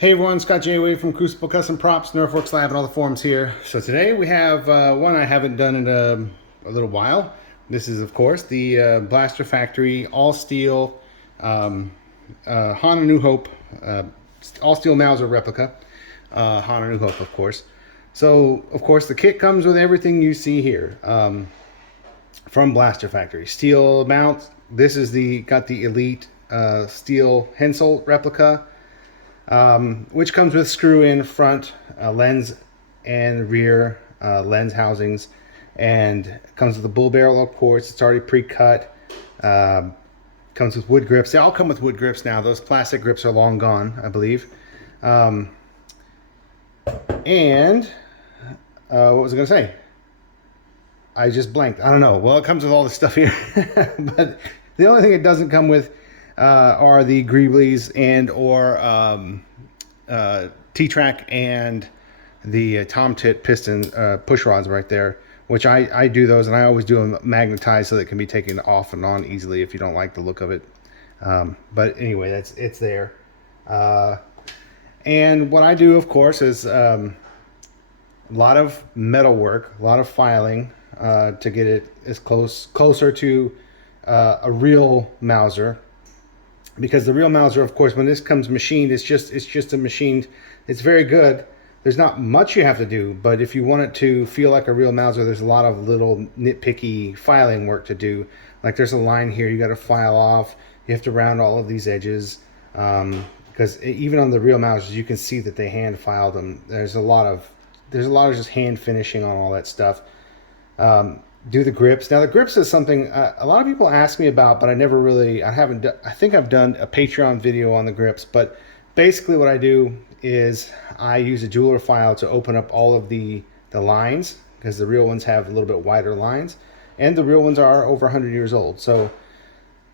Hey everyone, Scott J. Wade from Crucible Custom Props, Nerfworks Lab, and all the forums here. So today we have one I haven't done in a little while. This is, of course, the Blaster Factory All Steel Han ANH All Steel Mauser replica. Han ANH, of course. So, of course, the kit comes with everything you see here from Blaster Factory. Steel mount. This is got the Elite steel Hensoldt replica. Which comes with screw-in front lens and rear lens housings, and comes with a bull barrel, of course. It's already pre-cut. Comes with wood grips. They all come with wood grips now. Those plastic grips are long gone, I believe. And what was I going to say? I just blanked. I don't know. Well, it comes with all this stuff here. But the only thing it doesn't come with are the greeblies and or T-track and the tom tit piston push rods right there, which I do those, and I always do them magnetized so that it can be taken off and on easily if you don't like the look of it. But anyway, it's there. And what I do, of course, is a lot of metal work, a lot of filing to get it as closer to a real Mauser. Because the real Mauser, of course, when this comes machined, it's just a machined. It's very good. There's not much you have to do, but if you want it to feel like a real Mauser, there's a lot of little nitpicky filing work to do. Like there's a line here you got to file off. You have to round all of these edges, because even on the real Mausers, you can see that they hand filed them. There's a lot of just hand finishing on all that stuff. Do the grips. Now the grips is something a lot of people ask me about, but I think I've done a Patreon video on the grips, but basically what I do is I use a jeweler file to open up all of the lines, because the real ones have a little bit wider lines, and the real ones are over 100 years old. So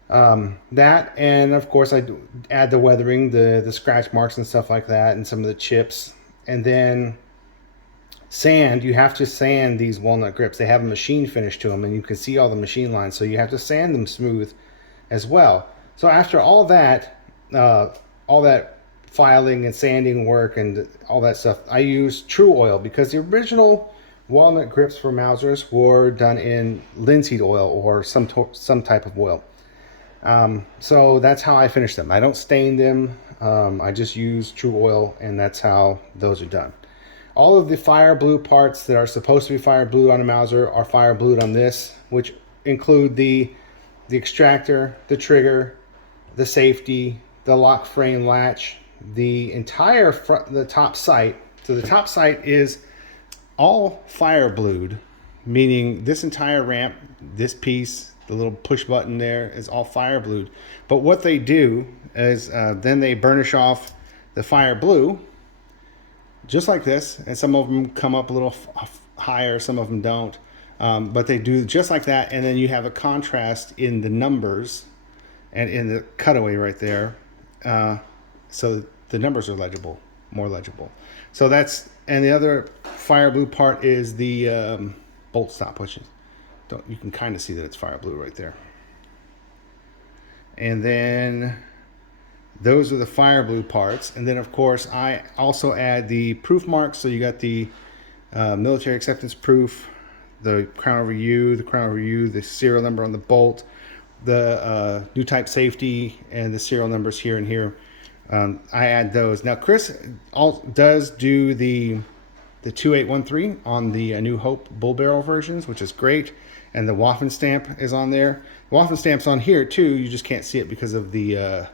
that, and of course I add the weathering, the scratch marks and stuff like that, and some of the chips. And then sand. You have to sand these walnut grips. They have a machine finish to them, and you can see all the machine lines, so you have to sand them smooth as well. So after all that filing and sanding work and all that stuff, I use True Oil, because the original walnut grips for Mausers were done in linseed oil or some type of oil. So that's how I finish them. I don't stain them. I just use True Oil, and that's how those are done. All of the fire blue parts that are supposed to be fire blue on a Mauser are fire blued on this, which include the extractor, the trigger, the safety, the lock frame latch, the entire the top sight. So the top sight is all fire blued, meaning this entire ramp, this piece, the little push button there is all fire blued. But what they do is then they burnish off the fire blue, just like this, and some of them come up a little higher, some of them don't, but they do just like that. And then you have a contrast in the numbers and in the cutaway right there, so the numbers are legible, more legible. So that's, and the other fire blue part is the bolt stop pushes. You can kind of see that it's fire blue right there. And then those are the fire blue parts. And then of course I also add the proof marks. So you got the military acceptance proof, the crown over U, the serial number on the bolt, the new type safety, and the serial numbers here and here. I add those. Now Chris does do the 2813 on the A New Hope bull barrel versions, which is great. And the Waffen stamp is on there. The Waffen stamp's on here too. You just can't see it because of the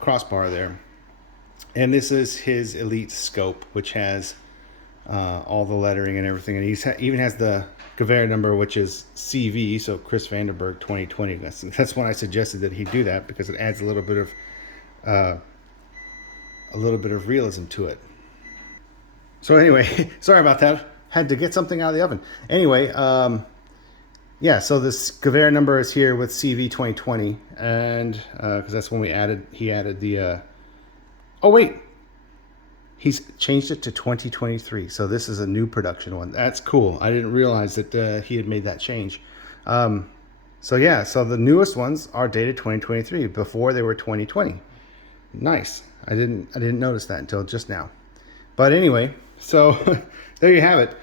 crossbar there. And this is his Elite scope, which has all the lettering and everything, and he even has the Gewehr number, which is CV, so Chris Vandenberg 2020. That's when I suggested that he do that, because it adds a little bit of realism to it. So anyway, sorry about that. Had to get something out of the oven. Anyway, yeah, so this Gewehr number is here with CV 2020, and because that's when he added the oh wait, he's changed it to 2023, so this is a new production one. That's cool. I didn't realize that he had made that change. So yeah, so the newest ones are dated 2023. Before they were 2020. Nice. I didn't notice that until just now. But anyway, so there you have it.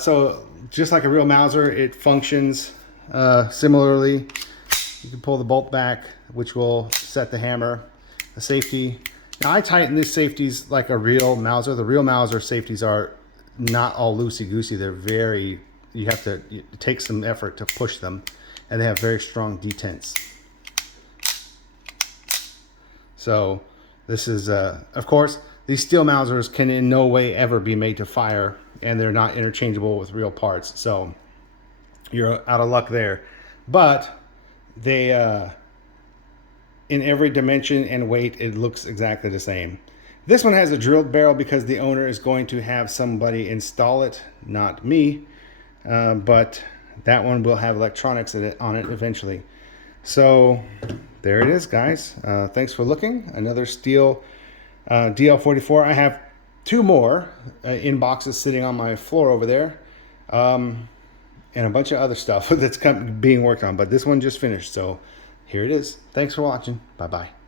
So just like a real Mauser, it functions similarly. You can pull the bolt back, which will set the hammer. The safety. Now I tighten these safeties like a real Mauser. The real Mauser safeties are not all loosey-goosey. They're very, it takes some effort to push them, and they have very strong detents. So this is, of course, these steel Mausers can in no way ever be made to fire, and they're not interchangeable with real parts. So you're out of luck there. But they, in every dimension and weight, it looks exactly the same. This one has a drilled barrel because the owner is going to have somebody install it, not me. But that one will have electronics on it eventually. So there it is, guys. Thanks for looking. Another steel DL44. I have two more in boxes sitting on my floor over there, and a bunch of other stuff that's being worked on. But this one just finished, so here it is. Thanks for watching. Bye-bye.